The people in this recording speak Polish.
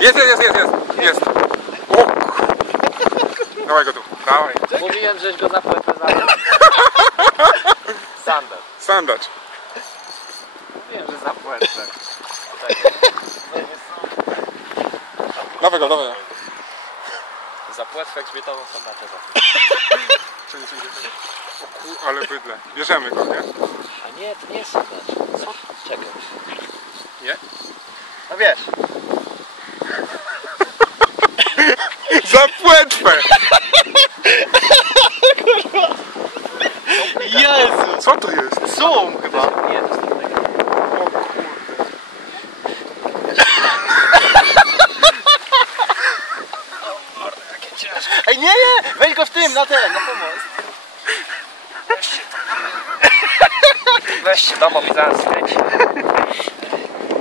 Jest, jest, jest, jest, jest. jest. O! Dawaj go tu, dawaj. Mówiłem, żeś go na płetwę zabrał. Sandal. Sandacz. Mówiłem, że za płetwę. Dawaj go, dawaj. Za płetwę grzbietową sandaczę Czekaj, czekaj, czekaj. O ku, ale bydle. Bierzemy go, nie? A nie, to nie jest sandacz. Co? Czekaj. Nie? No wiesz. Za płetwę! Jezu! Co to jest? Zoom chyba. Nie, to jest. O kurde. Ej, nie, nie! Weź go w tym, na ten, na pomoc. Weźcie to, bo mi zaraz skręci.